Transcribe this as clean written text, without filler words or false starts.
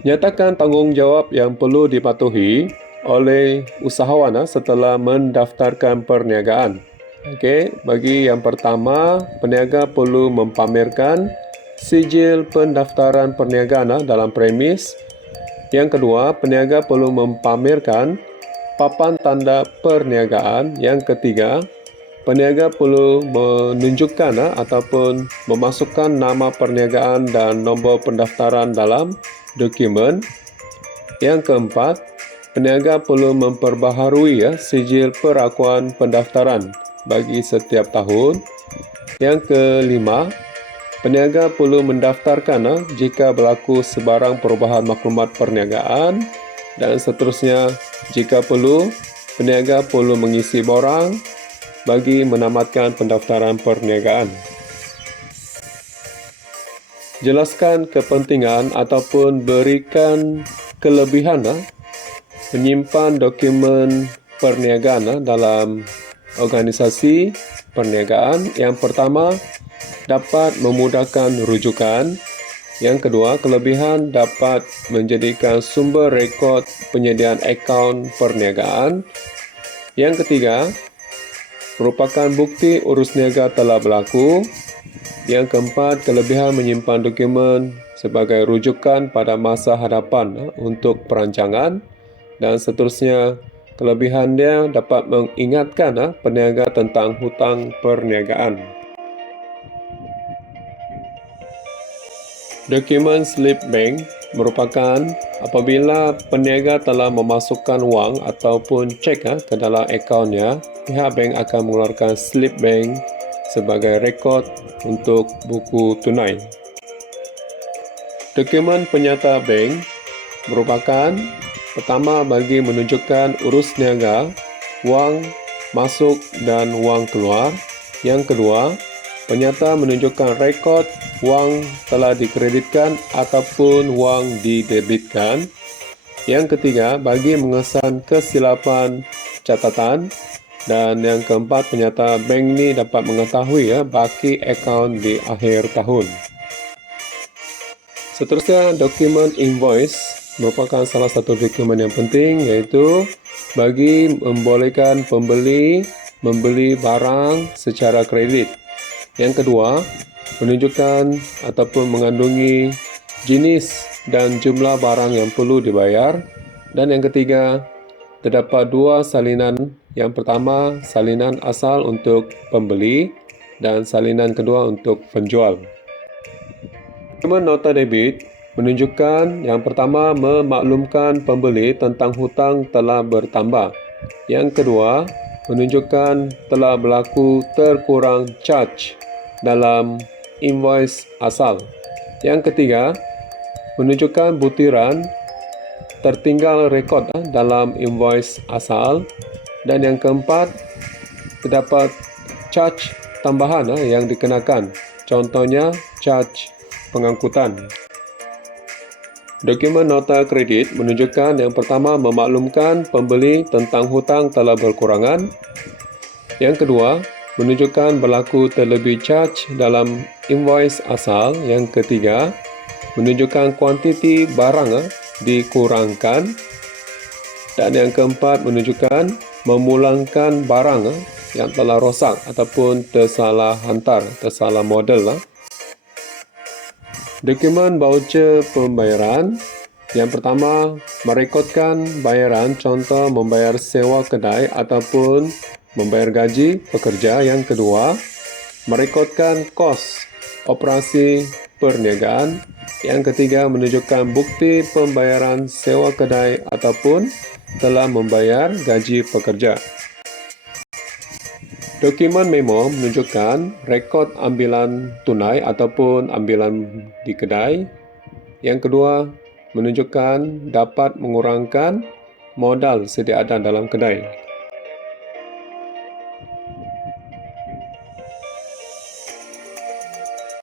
Nyatakan tanggungjawab yang perlu dipatuhi oleh usahawan setelah mendaftarkan perniagaan. Okey, bagi yang pertama, peniaga perlu mempamerkan sijil pendaftaran perniagaan dalam premis. Yang kedua, peniaga perlu mempamerkan papan tanda perniagaan. Yang ketiga, peniaga perlu menunjukkan ataupun memasukkan nama perniagaan dan nombor pendaftaran dalam dokumen. Yang keempat, peniaga perlu memperbaharui sijil perakuan pendaftaran bagi setiap tahun. Yang kelima, peniaga perlu mendaftarkan jika berlaku sebarang perubahan maklumat perniagaan, dan seterusnya jika perlu, peniaga perlu mengisi borang bagi menamatkan pendaftaran perniagaan. Jelaskan kepentingan ataupun berikan kelebihan menyimpan dokumen perniagaan dalam organisasi perniagaan. Yang pertama, dapat memudahkan rujukan. Yang kedua, kelebihan dapat menjadikan sumber rekod penyediaan akaun perniagaan. Yang ketiga, merupakan bukti urus niaga telah berlaku. Yang keempat, kelebihan menyimpan dokumen sebagai rujukan pada masa hadapan untuk perancangan. Dan seterusnya, kelebihan dia dapat mengingatkan peniaga tentang hutang perniagaan. Dokumen slip bank merupakan apabila peniaga telah memasukkan wang ataupun cek ke dalam akaunnya, pihak bank akan mengeluarkan slip bank sebagai rekod untuk buku tunai. Dokumen penyata bank merupakan pertama bagi menunjukkan urus niaga, wang masuk dan wang keluar. Yang kedua, penyata menunjukkan rekod wang telah dikreditkan ataupun wang didebitkan. Yang ketiga, bagi mengesan kesilapan catatan. Dan yang keempat, penyata bank ni dapat mengetahui baki akaun di akhir tahun. Seterusnya, dokumen invoice merupakan salah satu dokumen yang penting, iaitu bagi membolehkan pembeli membeli barang secara kredit. Yang kedua, menunjukkan ataupun mengandungi jenis dan jumlah barang yang perlu dibayar. Dan yang ketiga, terdapat dua salinan. Yang pertama, salinan asal untuk pembeli dan salinan kedua untuk penjual. Dokumen nota debit menunjukkan yang pertama, memaklumkan pembeli tentang hutang telah bertambah. Yang kedua, menunjukkan telah berlaku terkurang charge dalam invoice asal. Yang ketiga, menunjukkan butiran tertinggal rekod dalam invoice asal. Dan yang keempat, terdapat charge tambahan yang dikenakan. Contohnya, charge pengangkutan. Dokumen nota kredit menunjukkan yang pertama, memaklumkan pembeli tentang hutang telah berkurangan. Yang kedua, menunjukkan berlaku terlebih charge dalam invoice asal. Yang ketiga, menunjukkan kuantiti barang dikurangkan. Dan yang keempat, menunjukkan memulangkan barang yang telah rosak ataupun tersalah hantar, tersalah model. Dokumen voucher pembayaran. Yang pertama, merekodkan bayaran, contoh membayar sewa kedai ataupun membayar gaji pekerja. Yang kedua, merekodkan kos operasi perniagaan. Yang ketiga, menunjukkan bukti pembayaran sewa kedai ataupun telah membayar gaji pekerja. Dokumen memo menunjukkan rekod ambilan tunai ataupun ambilan di kedai. Yang kedua, menunjukkan dapat mengurangkan modal sedia ada dalam kedai.